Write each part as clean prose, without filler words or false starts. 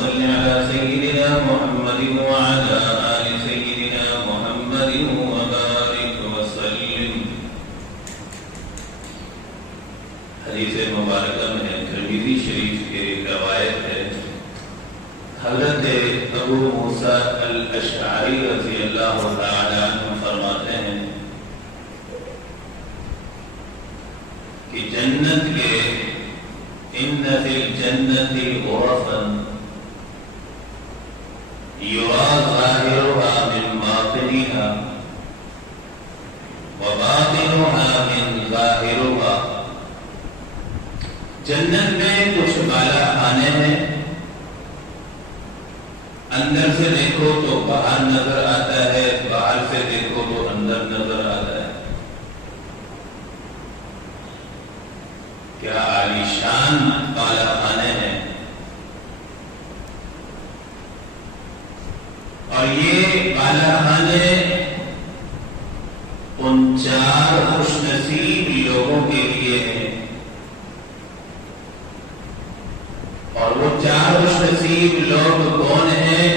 صل على سيدنا محمد وعلى آل سيدنا محمد وبارك وسلم. حدیث مبارکہ میں ترمذی شریف کی ایک روایت ہے، حضرت ابو موسیٰ الاشعری رضی اللہ تعالی عنہ فرماتے ہیں کہ جنت کے ان فی الجنت غرفا یرا ظاہرها من باطنها وباطنها من ظاہرها. جنت میں کچھ بالا خانے ہیں، اندر سے دیکھو تو باہر نظر آتا ہے، باہر سے دیکھو تو اندر نظر آتا ہے. کیا عالیشان بالا خانے ہیں. اور یہ بالا خانے ان 4 خوش نصیب لوگوں کے لیے ہیں، اور وہ 4 خوش نصیب لوگ کون ہیں؟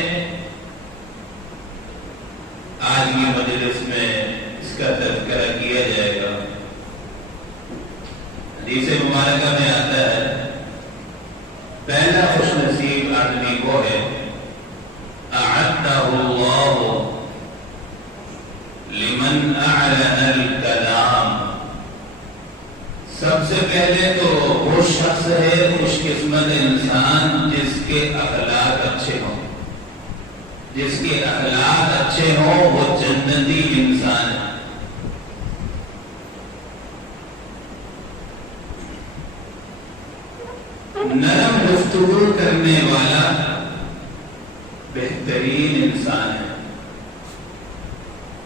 آج کی مجلس میں اس کا تذکرہ کیا جائے گا. حدیث مبارکہ میں آتا ہے پہلا خوش نصیب آدمی وہ ہے اعدہ اللہ لمن اعلن الکلام. سب سے پہلے تو وہ شخص ہے خوش قسمت انسان جس کے اخلاق اچھے ہوں. جس کے اخلاق اچھے ہوں وہ جنتی انسان ہے. نرم گفتگو کرنے والا بہترین انسان ہے.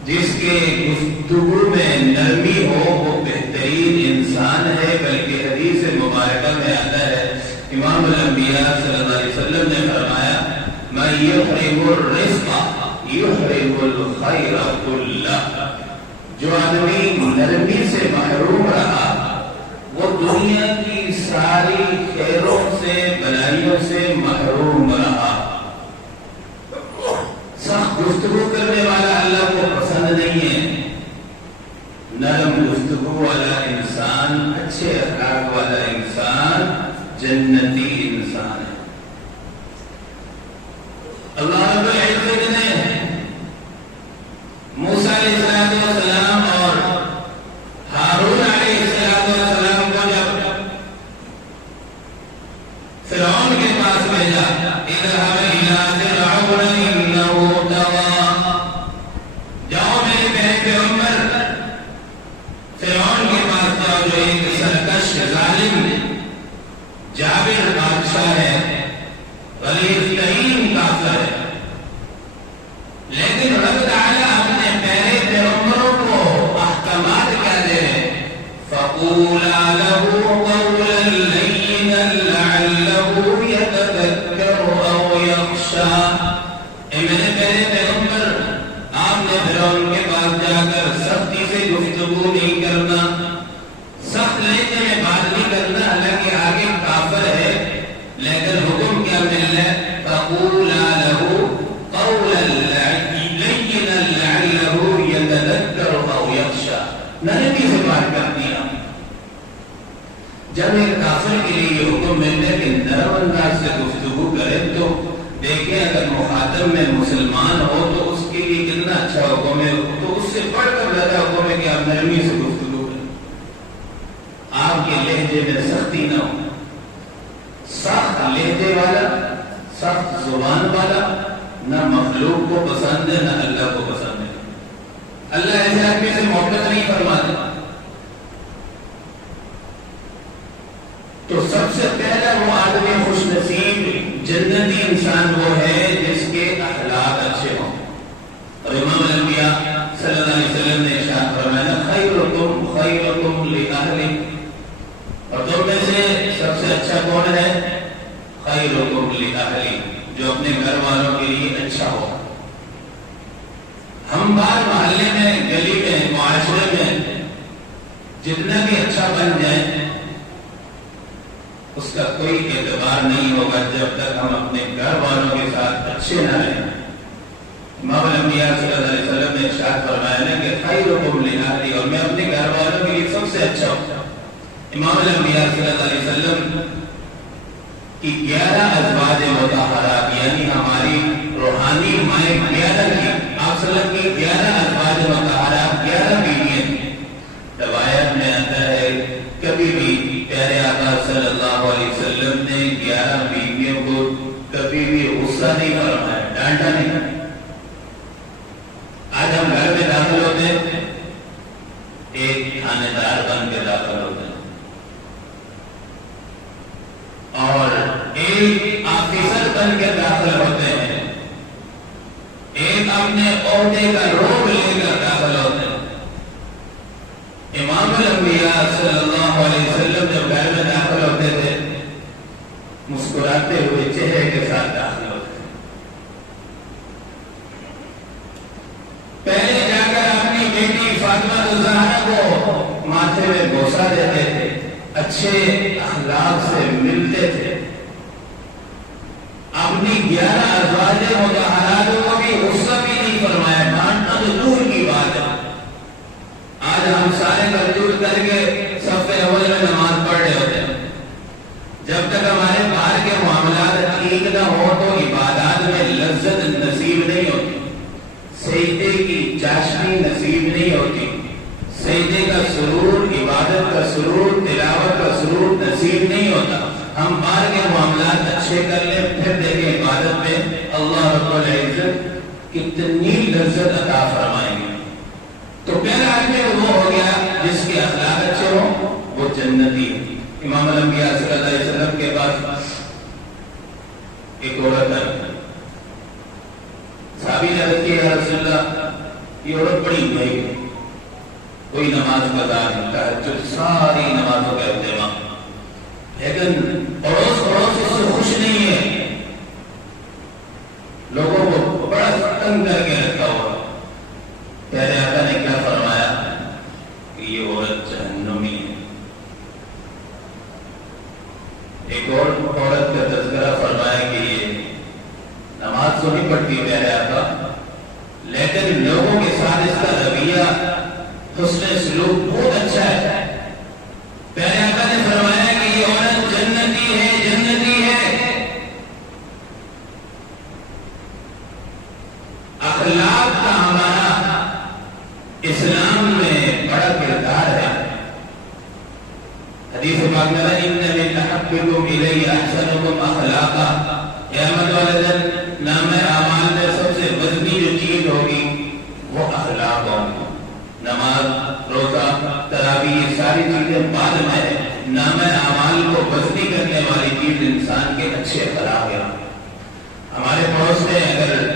جس کے گفتگو میں نرمی ہو وہ بہترین انسان ہے. بلکہ حدیث مبارکہ میں آتا ہے امام الانبیاء صلی اللہ علیہ وسلم نے فرمایا مَن يُحْرِمُ الرِّزْقَ يُحْرِمُ الْخَيْرَ كُلَّهُ. جو آدمی نرمی سے محروم رہا وہ دنیا کی ساری خیروں سے بلائیوں سے محروم رہا. سخت گفتگو کرنے والا اللہ کو پسند نہیں ہے. نرم گفتگو والا انسان، اچھے اخلاق والا انسان جنتی انسان ہے. اللہ رب العزت نے موسیٰ علیہ السلام اور ہارون علیہ السلام کو جب فرعون کے پاس بھیجا اذهب الى فرعون انه طغى، جاؤ میرے پیغمبر فرعون کے پاس جاؤ جو ایک سرکش ظالم جابر بادشاہ ہے، غلیظ ترین کافر ہے. لیکن رب تعالی اپنے پیارے پیغمبروں کو احکامات کیا دے رہے ہیں فَقُولَا لَهُ قَوْلًا لَيِّنًا لَعَلَّهُ يَتَذَكَّرُ أَوْ يَخْشَىٰ. اے میرے پیارے پیغمبر آپ نے فرعون کے پاس جا کر سختی سے گفتگو نہیں کرنا، سخت لہجے میں بات نہیں کرنا. حالانکہ آگے کافر ہے لیکن حکم کیا مل ہے فَقُولَا لَهُ قَوْلًا لَيِّنًا لَعَلَّهُ يَتَذَكَّرُ أَوْ يَخْشَىٰ. نرمی سے بات کرنی ہے. جب ایک کافر کے لیے یہ حکم ملنے کہ نرم انداز سے گفتگو کریں تو دیکھیں اگر مخاطب میں مسلمان ہو تو اس کے لیے کتنا اچھا حکم ہے. تو اس سے بڑھ کر زیادہ حکم ہے کہ آپ نرمی سے گفتگو کریں. آپ کے لہجے میں سختی نہ ہو. سخت لہجے والا، سخت زبان والا نہ مخلوق کو پسند ہے نہ اللہ کو پسند ہے. اللہ ایسے آدمی سے محبت نہیں فرماتا. تو سب سے پہلا وہ آدمی خوش نصیب جنتی انسان وہ ہے جس کے اخلاق اچھے ہوں. اور امام الانبیاء صلی اللہ علیہ وسلم نے ارشاد فرمایا خیرکم خیرکم لأہلہ. اور تم میں سے سب سے اچھا کون ہے؟ خیرکم لأہلہ، جو اپنے گھر والوں کے لیے اچھا ہو. ہم بار محلے میں، گلی میں، معاشرے میں جتنا بھی اچھا بن جائیں اس کا کوئی اعتبار نہیں ہوگا جب تک ہم اپنے گھر والوں کے ساتھ اچھے نہ رہیں۔ امام الانبیاء صلی اللہ علیہ وسلم نے ارشاد فرمایا نا کہ خیرکم لأہلی، اور میں اپنے گھر والوں کے لیے سب سے اچھا ہوں۔ امام الانبیاء صلی اللہ علیہ وسلم کی 11 ازواج مطہرات، یعنی ہماری روحانی مائیں 11 کی، آپ صلی اللہ علیہ وسلم کی 11 ازواج مطہرات، 11 بیویاں تھیں۔ روایت میں آتا ہے کبھی بھی پیارے آقا صلی اللہ علیہ وسلم نے 11 بیویوں کو کبھی بھی غصہ نہیں فرمایا، ڈانٹا نہیں۔ آج ہم گھر میں داخل ہوتے ہیں، ایک تھانے دار بن کے داخل ہوتے ہیں اور ایک آفیسر بن کے داخل ہوتے ہیں، ایک اپنے عہدے کا روب لے کر داخل ہوتے ہیں۔ امام الانبیاء صلی اللہ علیہ وسلم جب گھر میں داخل ہوتے تھے مسکراتے ہوئے چہرے کے ساتھ داخل ہوتے تھے۔ پہلے جا کر اپنی بیٹی فاطمہ الزہرا کو ماتھے میں بوسہ دیتے تھے، اچھے اخلاق سے ملتے تھے۔ اپنی 11 ازواج مطہرات کو بھی غصہ بھی نہیں فرمایا، ڈانٹنا تو دور کی بات ہے۔ آج ہم سارے مجبور کر کے صف اول میں نماز پڑھ رہے ہوتے ہیں، جب تک ہمارے باہر کے معاملات ٹھیک نہ ہو تو عبادات میں لذت نصیب نہیں ہوتی، سجدے کی چاشنی نصیب نہیں ہوتی، سجدے کا سرور، عبادت کا سرور، تلاوت کا سرور نصیب نہیں ہوتا۔ ہم باہر کے معاملات اچھے کر لیں، پھر دیکھیں عبادت میں اللہ رب العزت کتنی لذت عطا فرمائیں گے۔ تو پہلا آدمی وہ ہو گیا جس کے اخلاق اچھے ہوں، وہ جنتی ہے۔ امام الانبیاء صلی اللہ علیہ وسلم کے پاس ایک عورت ہے، صحابی نے عرض کیا یا رسول اللہ یہ عورت بڑی بھائی ہے، کوئی نماز قضا نہیں، تہجد ساری نمازوں کا اہتمام، لیکن پڑوس اس سے خوش نہیں ہے، لوگوں کو بڑا تنگ کر کے رکھا ہوا۔ پیارے آقا نے کیا فرمایا کہ یہ عورت جہنمی ہے۔ ایک اور عورت کا تذکرہ فرمایا کہ یہ نماز تو نہیں پڑھتی پیارے آقا، لیکن لوگوں کے ساتھ اس کا رویہ، حسن سلوک بہت اچھا ہے۔ پیارے آقا نے فرمایا کہ یہ عورت جنتی ہے، جنتی ہے۔ اخلاق کا ہمارا اسلام میں بڑا کردار ہے۔ حدیث پاک میں ان من احبکم الی احسنکم اخلاقا، قیامت والے دن نام اعمال میں سب سے وزنی جو چیز ہوگی وہ اخلاق ہوگی۔ نماز، روزہ، تراویح، یہ ساری چیزیں بعد میں ہے، نام اعمال کو وزنی کرنے والی چیز انسان کے اچھے اخلاق ہیں۔ ہمارے پڑوس میں اگر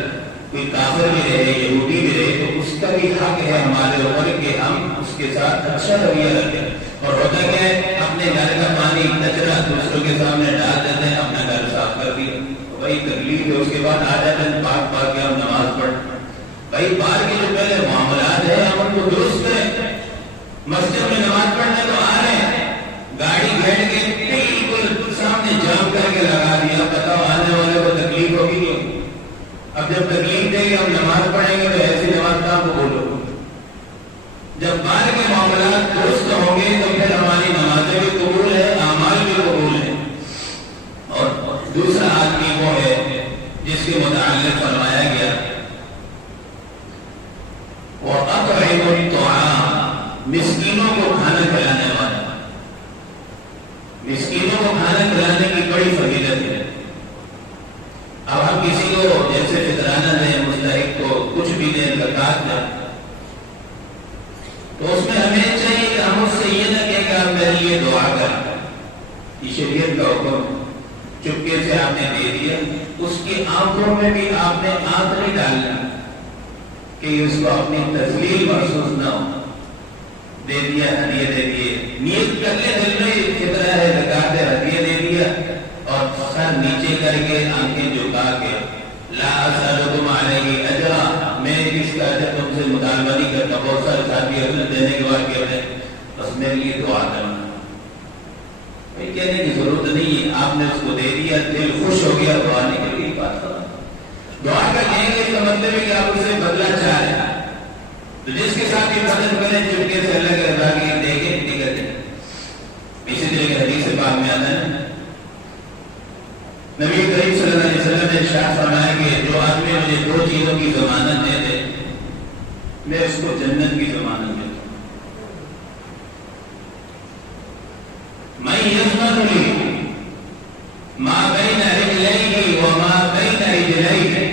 کوئی کافر بھی رہے، یہودی بھی رہے، تو اس کا بھی حق ہے ہمارے اوپر کہ ہم اس کے ساتھ اچھا رویہ رکھیں۔ اور ہوتا کیا ہے، اپنے گھر کا پانی کچرا دوسروں کے سامنے ڈال دیتے ہیں، اپنا گھر صاف کر دیا، وہی تکلیف ہے، اس کے بعد آ جاتے ہیں پاک پاک کے ہم نماز پڑھ۔ بھائی باہر کے جو پہلے معاملات ہیں ہم ان کو درست کریں۔ مسجد میں نماز پڑھنے تو آ رہے ہیں، گاڑی گھیڑ کے بالکل سامنے جام کر کے لگا دیا، بتاؤ آنے والے کو تکلیف ہوگی نہیں؟ اب جب تکلیف دے گی ہم نماز پڑھیں گے تو ایسی نماز کہاں کو بولو۔ جب باہر کے معاملات درست ہوں گے تو پھر ہماری نمازیں بھی قبول ہے، اعمال بھی قبول ہے۔ اور دوسرا آدمی وہ ہے جس کے متعلق فرمایا گیا وہ اطعم الطعام، مسکینوں کو کھانا کھلانے والا۔ مسکینوں کو کھانا کھلانے کی بڑی فضیلت ہے۔ اب ہم کسی کو جیسے فطرانہ دیں، مستحق کو کچھ بھی دیں، زکات دیں، تو اس میں ہمیں چاہیے کہ ہم اس سے یہ نہ کہیں کہ آپ میرے لیے دعا کریں، یہ شریعت کا حکم۔ چپکے سے آپ نے دے دیا، اس کی آنکھوں میں بھی آپ نے آنکھ نہیں ڈالنا کہ اس کو اپنی تذلیل محسوس نہ ہو، دے دیا، ہدیہ دے دیے، نیت کر لے دل میں فطرہ ہے، زکات ہے، ہدیہ دے دیا، اور سر نیچے کر کے آنکھیں جھکا کے لا اسألکم علیہ اجرا، میں اس کا اجر تم سے مطالبہ نہیں کرتا۔ بہت سارے ساتھی اپنے دینے کے بعد کہتے ہیں بس میرے لیے دعا کرنا، کوئی کہنے کی ضرورت نہیں، آپ نے اس کو دے دیا، دل خوش ہو گیا، دعا نہیں کر گئی، بات ختم۔ دعا کر لیں گے اس کا مطلب ہے کہ آپ اسے بدلا چاہ رہے ہیں، تو جس کے ساتھ یہ مدد کریں چپکے سے اللہ کے رضا کی دیکھیں نہیں کرتے۔ اسی طرح کے حدیث پاک میں آتا ہے نبی کریم صلی اللہ علیہ وسلم نے ارشاد فرمایا کہ جو آدمی مجھے دو چیزوں کی ضمانت دے دے میں اس کو جنت کی ضمانت دیتا ہوں۔ میں یضمن لی ما بین رجلیہ وما بین رجلیہ،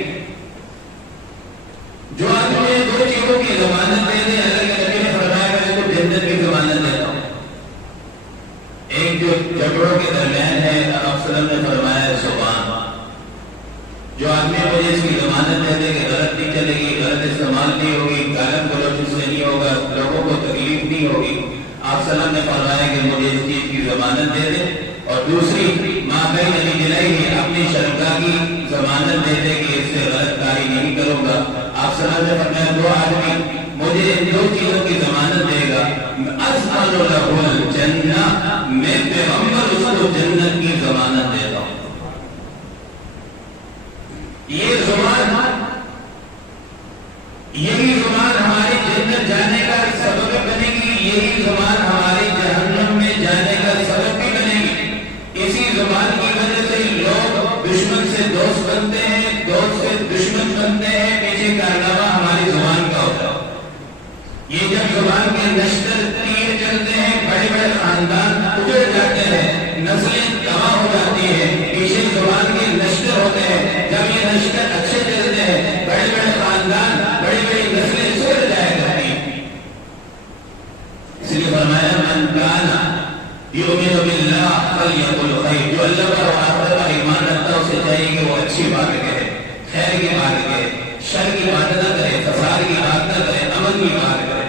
جو آدمی دو چیزوں کی ضمانت دے دے اللہ کے نبی نے فرمایا میں اس کو جنت کی ضمانت دیتا ہوں۔ ایک جو جھگڑوں کے درمیان ہے، آپ صلی اللہ علیہ وسلم نے فرمایا زبان، جو آدمی مجھے اس کی ضمانت دے دے کہ غلط نہیں چلے گی، غلط استعمال نہیں ہوگی، گالم گلوچ سے نہیں ہوگا، لوگوں کو تکلیف نہیں ہوگی، آپ صلی اللہ علیہ وسلم نے فرمایا کہ مجھے اس چیز کی ضمانت دے دے۔ اور دوسری ماں بین رجلیہ، اپنی شرکا کی ضمانت دے دے کہ اس سے غلط کاری نہیں کروں گا۔ آپ صلی اللہ علیہ وسلم نے فرمایا دو آدمی مجھے ان دو چیزوں کی ضمانت دے گا، اضمن لہ الجنہ، میں پیغمبر اس کو جنت کی ضمانت دیتا ہوں۔ یہ زبان، یہی زبان ہماری جنت جانے کا سبب بنے گی، یہی زبان ہمارے جہنم میں جانے کا سبب بھی بنے گی۔ اسی زبان کی وجہ سے لوگ دشمن سے دوست بنتے ہیں، دوست سے دشمن بنتے ہیں، پیچھے کارنامہ ہماری زبان کا ہوتا ہے۔ یہ جب زبان کے نشتر تیر چلتے ہیں، بڑے بڑے خاندان اجڑ جاتے ہیں، نسلیں تباہ ہو جاتی ہیں، پیچھے زبان کے نشتر ہوتے ہیں۔ جب یہ نشتر اچھے چلتے ہیں، بڑے بڑے خاندان، بڑی بڑی نسلیں سڑ جایا کرتی ہیں۔ اس لیے فرمایا من کان یؤمن باللہ فلیقل خیر، جو اللہ پر آخرت پر ایمان رکھتا ہے اسے چاہیے کہ وہ اچھی بات کہے، خیر کی بات کہے، شر کی بات نہ کرے، فساد کی بات نہ کرے، امن کی بات کرے۔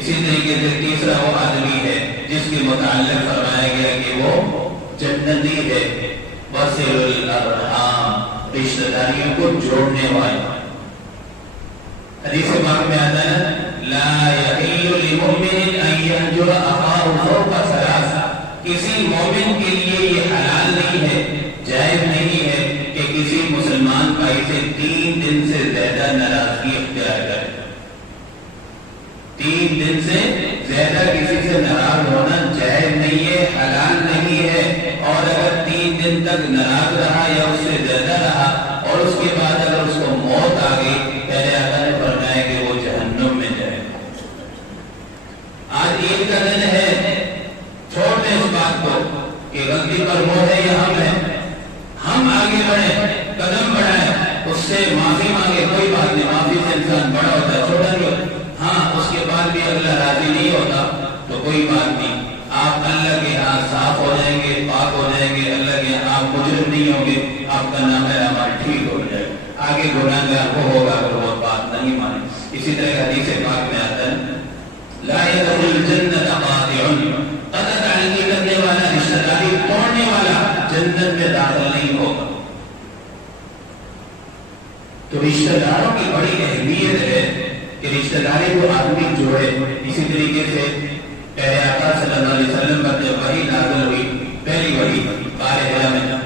اسی طریقے سے تیسرا وہ آدمی ہے جس کے متعلق فرمایا گیا کہ وہ جنتی ہے، وصل الارحام، رشتہ داریوں کو جوڑنے والا۔ حدیث پاک میں آتا ہے لا یحل لمؤمن ان یہجر اخاہ فوق ثلاث، کسی مومن کے لیے یہ حلال نہیں ہے، جائز نہیں ہے کہ کسی مسلمان بھائی سے 3 دن سے زیادہ ناراضگی اختیار کرے۔ 3 دن سے زیادہ کسی سے ناراض ہونا جائز نہیں ہے، حلال نہیں ہے۔ اور اگر 3 دن تک ناراض رہا یا اس سے زیادہ رہا اور اس کے بعد اگر اس کو موت آ گئی، پہلے آقا نے فرمایا کہ وہ جہنم میں جائے۔ آج عید کا دن ہے، چھوڑ دیں اس بات کو کہ غلطی پر وہ ہے یا ہم ہیں، ہم آگے بڑھیں، قدم بڑھائیں، اس سے معافی مانگے، کوئی بات نہیں، معافی سے انسان بڑا ہوتا ہے، چھوٹا نہیں ہوتا۔ ہاں اس کے بعد بھی اگلا راضی نہیں ہوتا تو کوئی بات نہیں، آپ اللہ کے ہاں صاف ہو جائیں گے، پاک ہو جائیں گے، اللہ کے ہاں آپ مجرم نہیں ہوں گے، آپ کا نام ہے ہمارا ٹھیک ہو جائے گا۔ آگے گناہگار وہ ہوگا اگر وہ بات نہیں مانے۔ اسی طرح حدیث پاک میں آتا ہے لا يدخل الجنت قاطع، قطع تعلقی کرنے والا، رشتہ داری توڑنے والا جنت میں داخل نہیں ہوگا۔ تو رشتہ داروں کی بڑی اہمیت ہے کہ رشتہ داری کو آدمی جوڑے۔ اسی طریقے سے پہلے آقا صلی اللہ علیہ وسلم پر جب وحی نازل ہوئی، پہلی وحی قارئہ میں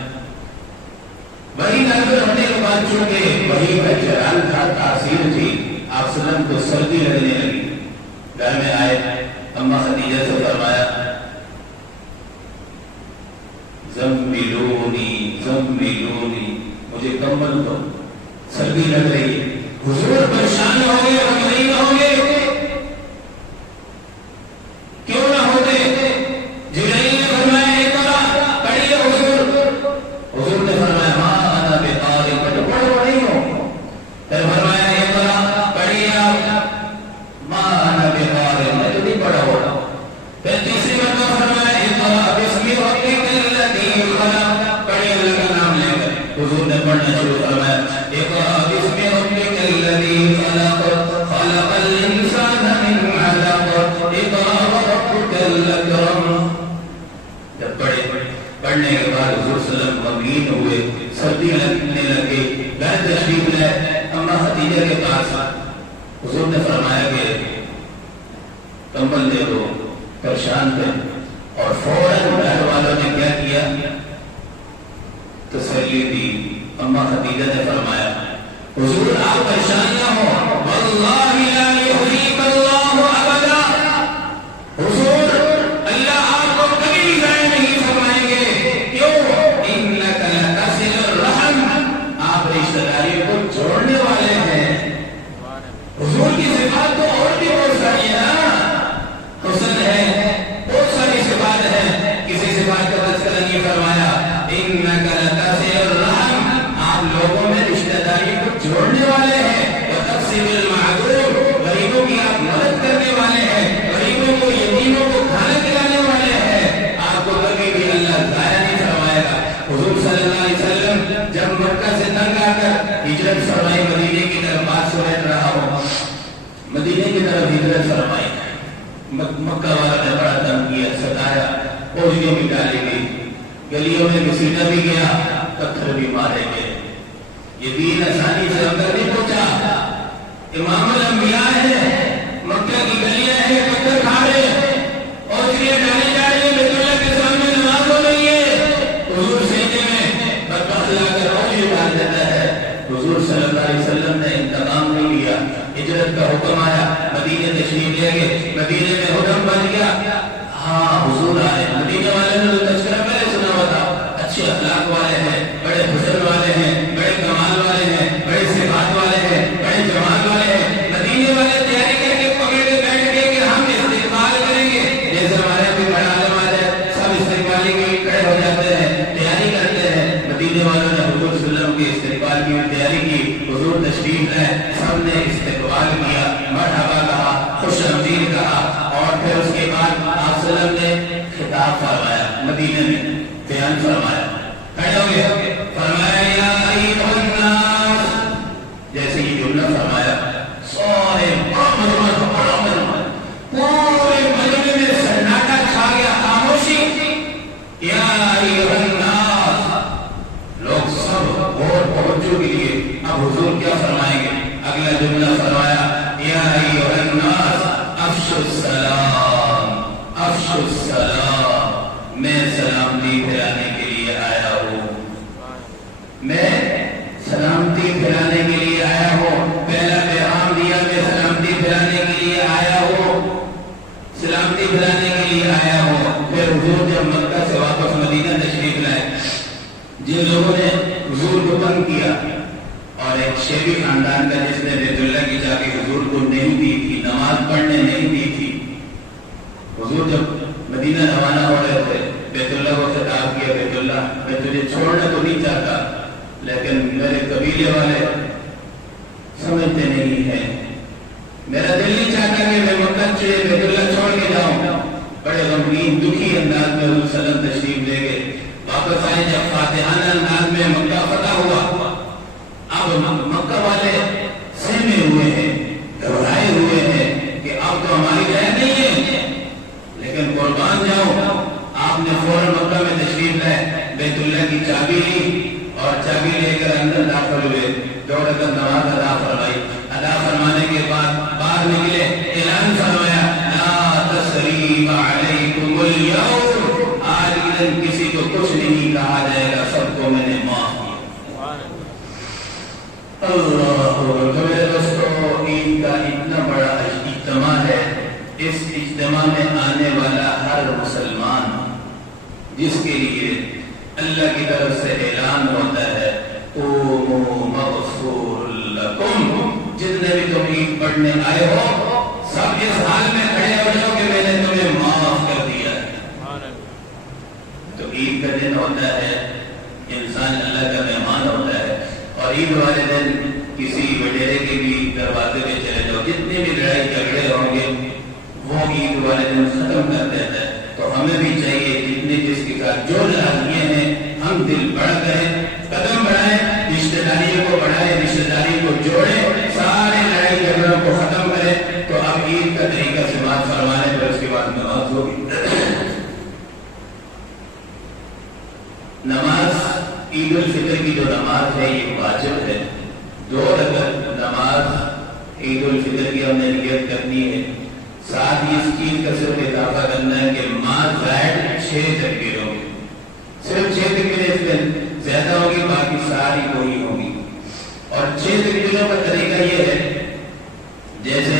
وحی نازل ہونے کے بعد چونکہ وحی کا جلال تھا، تاثیر تھی، آپ صلی اللہ علیہ وسلم کو سردی لگنے لگی۔ گھر میں آئے، اماں خدیجہ سے فرمایا زملونی زملونی، مجھے کمبل دو، سردی لگ رہی ہے۔ حضور پریشان ہو گئے، ہم نہیں ہوں گے، کیوں نہ ہوتے؟ جبرائیل نے فرمایا اقرا، پڑھیے حضور۔ حضور نے فرمایا ہاں انا بقارئ، پڑھو نہیں ہو۔ پھر فرمایا اقرا، پڑھیے آپ، ما انا بقارئ، میں تو نہیں پڑھا ہوگا۔ پھر تیسری مرتبہ فرمایا اقرا باسم ربک الذی خلق، پڑھیے اللہ کا نام لے کر۔ حضور نے پڑھنا شروع فرمایا اقرا باسم ربک الذی خلق، خلق الانسان من علق، اقرا وربک الاکرم۔ جب پڑھنے کے بعد حضور صلی اللہ علیہ وسلم غمگین ہوئے، سردی لگنے لگے، گھر تشریف لائے اماں خدیجہ کے پاس۔ حضور نے فرمایا کہ کمبل دے دو، پریشان تھے، اور فوراً گھر والوں نے کیا کیا؟ تسلی دی. اما خدیجہ نے فرمایا حضور آپ پریشان نہ ہو، واللہ لا یخزیک اللہ ابدا. حضور اللہ آپ کو کبھی بھی ضائع نہیں فرمائیں گے. کیوں؟ انک لتصل الرحم، آپ رشتہ داری کو جوڑنے والے ہیں. حضور کی صفات تو اور بھی بہت ساری ہیں نا، حسن ہے، بہت ساری صفات ہیں، کسی صفات کا تذکرہ نہیں فرمایا. انک لتصل الرحم، آپ لوگوں میں رشتہ داری کو جوڑنے والے ہیں. وتقسم المعدوم، غریبوں کی آپ مدد کرنے والے ہیں، غریبوں کو یتیموں کو کھانا کھلانے والے ہیں. آپ کو کبھی بھی اللہ ضائع نہیں فرمائے گا. حضور صلی اللہ علیہ وسلم جب مکہ سے تنگ آ کر ہجرت فرمائی مدینے کی طرف، بات سن رہا ہوں، مدینے کی طرف ہجرت فرمائی. مکہ والا نے بڑا تنگ کیا، ستایا، اولیوں بھی ڈالی گئی، گلیوں میں گھسیٹا بھی گیا، پتھر بھی مارے گئے. یہ دین آسانی سے اندر نہیں پہنچا. امام الانبیاء ہے، مکہ کی گلیاں ہیں، پتھر کھا رہے، اولیاں ڈالی جا رہی ہیں، بیت اللہ کے سامنے نماز ہو رہی ہے. حضور سجدے میں بدبخت لا کر اولی ڈال دیتا ہے. حضور صلی اللہ علیہ وسلم نے انتقام نہیں لیا. ہجرت کا حکم آیا، مدینے تشریف لے گئے، مدینے میں حکم بن گیا. ہاں حضور آئے، مدینے والے نے تو تذکرہ پہلے سنا ہوا تھا، اچھے اخلاق والے ہیں، بڑے حسن والے ہیں، بڑے کمال والے ہیں، بڑے صفات والے ہیں، بڑے جمال والے ہیں. مدینے والے تیاری کر کے پکڑ کے بیٹھ گئے کہ ہم استقبال کریں گے. جیسے ہمارے بھی بڑا عالم آ جائے، سب استقبالی کے لیے کھڑے ہو جاتے ہیں، تیاری کرتے ہیں. مدینے والوں نے حضور صلی اللہ علیہ وسلم کے استقبال کی تیاری کی. حضور تشریف لائے، سب نے استقبال کیا، مرحبا کہا، خوش آمدید کہا. اور پھر اس کے بعد آپ صلی اللہ علیہ وسلم نے خطاب فرمایا، مدینے میں بیان فرمایا. کھڑے ہو گئے، فرمایا یا ایھا الناس. جیسے یہ جملہ فرمایا، سارے پورے مجمع میں سناٹا چھا گیا، خاموشی. یا ایھا الناس، لوگ سب غور توجہ کے لیے اب حضور کیا فرمائیں گے. اگلا جملہ فرمایا یا ایھا الناس افشوا السلام، افشوا السلام. میں سلامتی پھیلانے کے لیے آیا ہوں، میں سلامتی پھیلانے کے لیے آیا ہوں. پہلا پیغام دیا، میں سلامتی پھیلانے کے لیے آیا ہوں، سلامتی پھیلانے کے لیے آیا ہوں. پھر حضور جب مکہ سے واپس مدینہ تشریف لائے، جن لوگوں نے حضور کو تنگ کیا، اور ایک شیبی خاندان کا جس نے بیت اللہ کی چابی حضور کو نہیں دی تھی، نماز پڑھنے نہیں دی تھی. حضور جب مدینہ روانہ ہو رہے تھے، بیت اللہ کو خطاب کیا، بیت اللہ میں تجھے چھوڑنا تو نہیں چاہتا، لیکن میرے قبیلے والے سمجھتے نہیں ہیں، میرا دل نہیں چاہتا کہ میں مکہ سے بیت اللہ چھوڑ کے جاؤں. بڑے غمگین دکھی انداز میں حضور صلی اللہ علیہ وسلم تشریف لے گئے. واپس آئے جب فاتحانہ انداز میں مکہ فتح ہوا. اب مکہ والے سہمے ہوئے ہیں، گھبرائے ہوئے ہیں کہ اب تو ہماری جگہ نہیں ہے، لیکن قربان جاؤ. آپ نے فوراً مکہ میں تشریف لائے، بیت اللہ کی چابی لی اور چابی لے کر اندر داخل ہوئے. 2 رکعت نماز ادا فرمائی. ادا فرمانے کے بعد باہر نکلے، اعلان فرمایا لا تثریب علیکم اليوم، آج کے دن کسی کو کچھ نہیں کہا جائے گا، سب کو میں نے معاف کیا. اللہ میرے دوستو، عید کا اتنا بڑا اجتماع ہے. اس اجتماع میں آنے والا ہر مسلمان جس کے لیے اللہ کی طرف سے اعلان ہوتا ہے قوموا مغفور لکم، جتنے بھی تم عید پڑھنے آئے ہو سب اس حال میں کھڑے ہو جاؤ کہ میں نے تمہیں معاف کر دیا ہے. تو عید کا دن ہوتا ہے، انسان اللہ کا مہمان ہوتا ہے، اور عید والے دن کسی وڈیرے کے بھی دروازے پہ چلے جاؤ، جتنے بھی لڑائی جھگڑے ہوں گے وہ عید والے دن ختم کر دیتا ہے. تو ہمیں بھی چاہیے جتنے جس کے ساتھ جو ناراضگیاں ہیں ہم دل بڑھ کریں، قدم بڑھائیں، رشتہ داریوں کو بڑھائیں، رشتہ داری کو جوڑیں، سارے لڑائی جھگڑوں کو ختم کریں. تو اب عید کا طریقہ سے بات فرمانے پر اس کے بعد نماز ہوگی. نماز عید الفطر کی جو نماز ہے یہ واجب ہے. 2 رکعت نماز عید الفطر کی ہم نے نیت کرنی ہے. ساتھ ہی اس چیز کا صرف اضافہ کرنا ہے کہ ماں زائد 6 تکبیروں صرف 6 تکبیریں اس دن زیادہ ہوگی، باقی ساری وہی ہوگی. اور 6 تکبیروں کا طریقہ یہ ہے، جیسے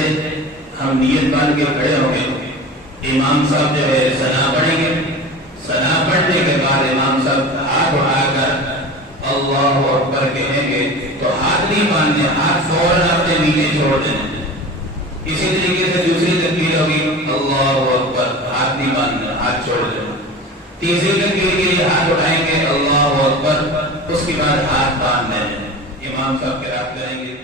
ہم نیت باندھ کے کھڑے ہوں گے، امام صاحب جو ہے ثنا پڑھیں گے، ثنا پڑھنے کے بعد امام صاحب ہاتھ اٹھا کر اللہ اکبر کہیں گے تو ہاتھ نہیں باندھنے، ہاتھ فوراً اپنے نیچے چھوڑ دینا. اسی طریقے سے دوسری تکبیر ہوگی اللہ اکبر، ہاتھ نہیں باندھنا، ہاتھ چھوڑ دینا. تیسری تکبیر کے لیے ہاتھ اٹھائیں گے اللہ اکبر، اس کے بعد ہاتھ باندھ دینا. امام صاحب قرات کریں گے